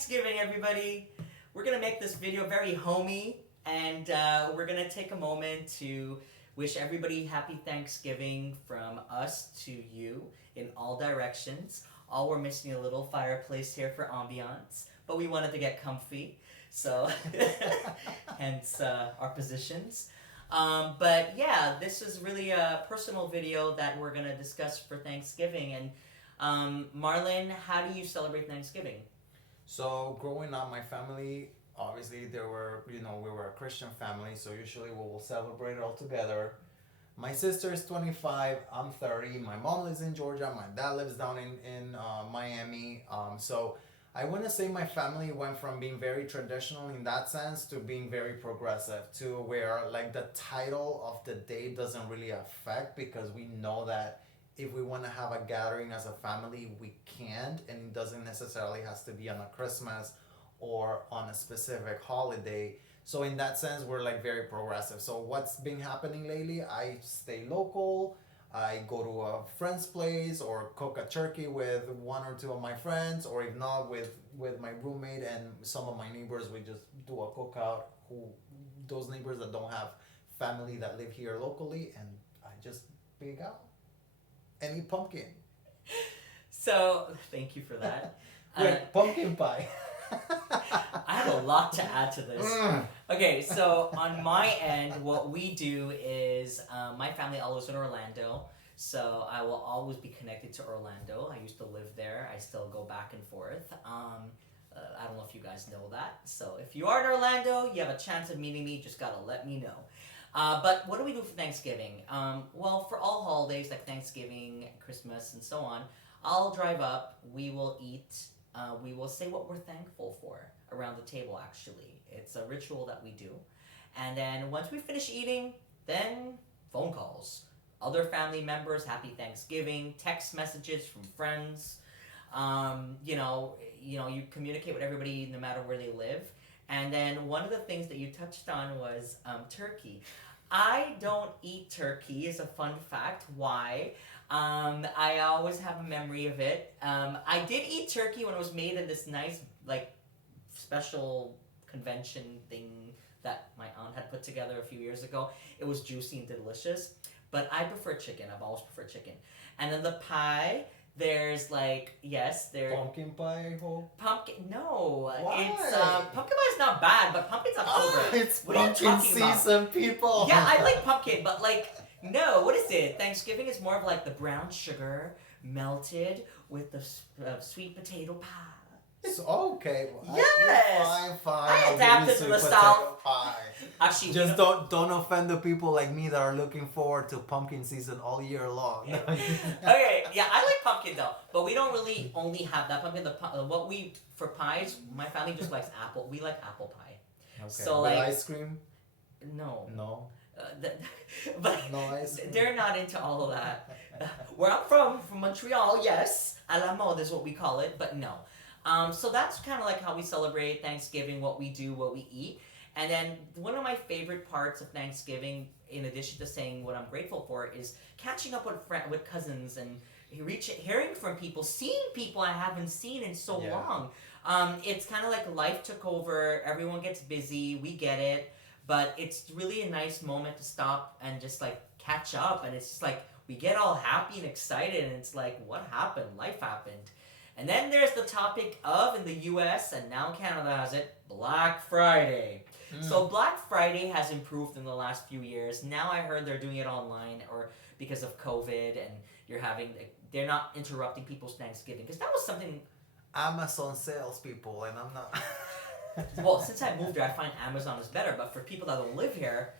Thanksgiving, everybody. We're going to make this video very homey, and we're going to take a moment to wish everybody happy Thanksgiving from us to you in all directions. All we're missing a little fireplace here for ambiance, but we wanted to get comfy, so hence our positions. But yeah, this is really a personal video that we're going to discuss for Thanksgiving. And Marlon, how do you celebrate Thanksgiving? So growing up, my family, obviously we were a Christian family, so usually we will celebrate it all together. My sister is 25, I'm 30, my mom lives in Georgia, my dad lives down in Miami. So I want to say my family went from being very traditional in that sense to being very progressive, to where like the title of the day doesn't really affect, because we know that if we want to have a gathering as a family, we can, and it doesn't necessarily has to be on a Christmas or on a specific holiday. So in that sense, we're like very progressive. So what's been happening lately, I stay local, I go to a friend's place or cook a turkey with one or two of my friends, or if not, with my roommate and some of my neighbors, we just do a cookout, those neighbors that don't have family that live here locally, and I just big out and eat pumpkin. So, thank you for that. Wait, pumpkin pie. I have a lot to add to this. Okay, so on my end, what we do is my family always in Orlando, so I will always be connected to Orlando. I used to live there. I still go back and forth. I don't know if you guys know that. So if you are in Orlando, you have a chance of meeting me. Just gotta let me know. But what do we do for Thanksgiving? Well, for all holidays like Thanksgiving, Christmas, and so on, I'll drive up. We will eat. We will say what we're thankful for around the table, actually. It's a ritual that we do. And then once we finish eating, then phone calls. Other family members, happy Thanksgiving, text messages from friends. You communicate with everybody no matter where they live. And then one of the things that you touched on was turkey. I don't eat turkey, is a fun fact. Why? I always have a memory of it. I did eat turkey when it was made in this nice, like, special convention thing that my aunt had put together a few years ago. It was juicy and delicious. But I prefer chicken. I've always preferred chicken. And then the pie, there's like, Pumpkin pie, I hope. Pumpkin, no. Why? It's, pumpkin pie is not bad, but pumpkin's October. It's what are you pumpkin talking about? season, people. Yeah, I like pumpkin, but like, no, what is it? Thanksgiving is more of like the brown sugar melted with the sweet potato pie. It's okay. Well, Yes! Fine. I I'll adapted give to you the sweet South. potato pie. Actually, Just don't offend the people like me that are looking forward to pumpkin season all year long. Okay, yeah, I like pumpkin though, but we don't really only have that pumpkin. For pies, my family just likes apple. We like apple pie. Okay. So With like ice cream? No. No. But No ice cream. they're not into all of that. Where I'm from Montreal, yes, a la mode is what we call it, but no. So that's kind of like how we celebrate Thanksgiving, what we do, what we eat. And then one of my favorite parts of Thanksgiving, in addition to saying what I'm grateful for, is catching up with cousins and hearing from people, seeing people I haven't seen in so long. It's kind of like life took over, everyone gets busy, we get it, but it's really a nice moment to stop and just like catch up, and it's just like we get all happy and excited, and it's like, what happened? Life happened. And then there's the topic of, in the US, and now Canada has it, Black Friday. So Black Friday has improved in the last few years. Now I heard they're doing it online, or because of COVID, and they're not interrupting people's Thanksgiving, because that was something. Amazon salespeople, and I'm not. Well, since I moved here, I find Amazon is better, but for people that don't live here,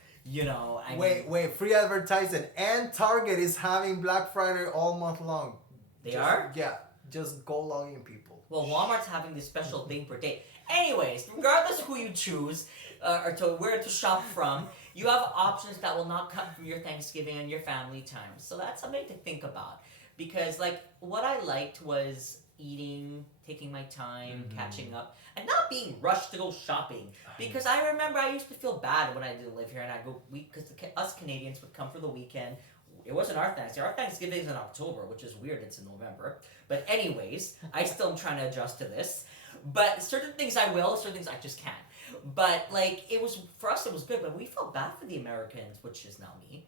Wait, free advertising. And Target is having Black Friday all month long. They are? Yeah, just go log in, people. Well, Walmart's having this special thing per day. Anyways, regardless of who you choose, or to where to shop from, you have options that will not cut from your Thanksgiving and your family time. So that's something to think about. Because, like, what I liked was eating, taking my time, catching up, and not being rushed to go shopping. Because I remember I used to feel bad when I didn't live here, and I'd go, because us Canadians would come for the weekend. It wasn't our Thanksgiving. Our Thanksgiving is in October, which is weird. It's in November. But anyways, I still am trying to adjust to this. But certain things I will, certain things I just can't. But like it was for us, it was good. But we felt bad for the Americans, which is now me.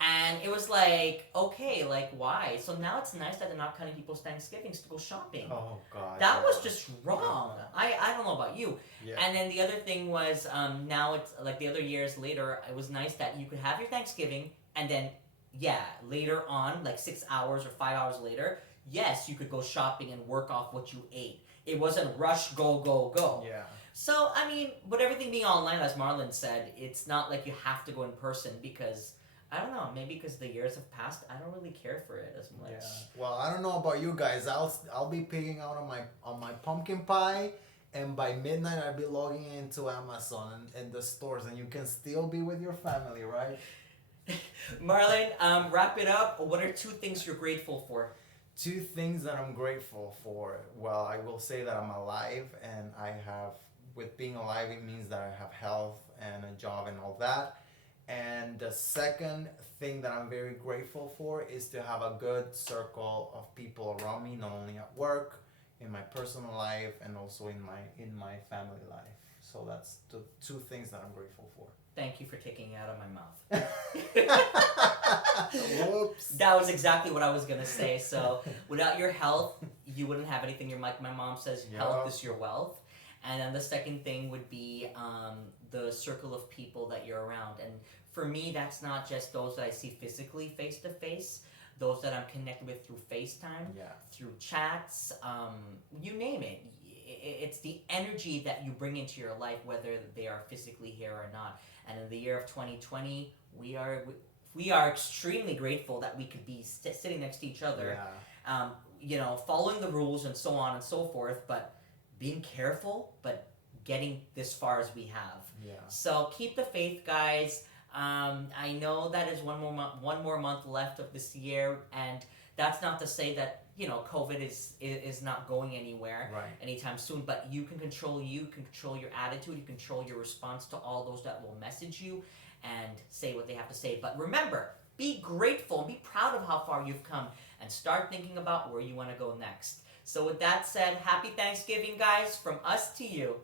And it was like, okay, like why? So now it's nice that they're not cutting people's Thanksgivings to go shopping. Oh God. That yeah. was just wrong. I don't know about you. Yeah. And then the other thing was now it's like the other years later, it was nice that you could have your Thanksgiving and then later on, like 6 hours or 5 hours later, yes, you could go shopping and work off what you ate. It wasn't rush, go, go, go. Yeah. So I mean, with everything being online, as Marlon said, it's not like you have to go in person because I don't know, maybe because the years have passed, I don't really care for it as much. Yeah. Well, I don't know about you guys. I'll be picking out on my pumpkin pie, and by midnight I'll be logging into Amazon and the stores, and you can still be with your family, right? Marlon, wrap it up. What are 2 things you're grateful for? 2 things that I'm grateful for. Well, I will say that I'm alive, and I have, with being alive, it means that I have health and a job and all that. And the second thing that I'm very grateful for is to have a good circle of people around me, not only at work, in my personal life, and also in my family life. So that's the 2 things that I'm grateful for. Thank you for taking it out of my mouth. Whoops. That was exactly what I was gonna say. So without your health, you wouldn't have anything. Like my mom says, health is your wealth. And then the second thing would be the circle of people that you're around. And for me, that's not just those that I see physically face to face, those that I'm connected with through FaceTime, through chats, you name it. It's the energy that you bring into your life, whether they are physically here or not. And in the year of 2020, we are extremely grateful that we could be sitting next to each other, following the rules and so on and so forth, but being careful, but getting this far as we have. Yeah. So keep the faith, guys. I know that is one more month left of this year, and that's not to say that COVID is not going anywhere anytime soon. But you can control your attitude, you control your response to all those that will message you and say what they have to say. But remember, be grateful, be proud of how far you've come, and start thinking about where you want to go next. So with that said, happy Thanksgiving, guys, from us to you.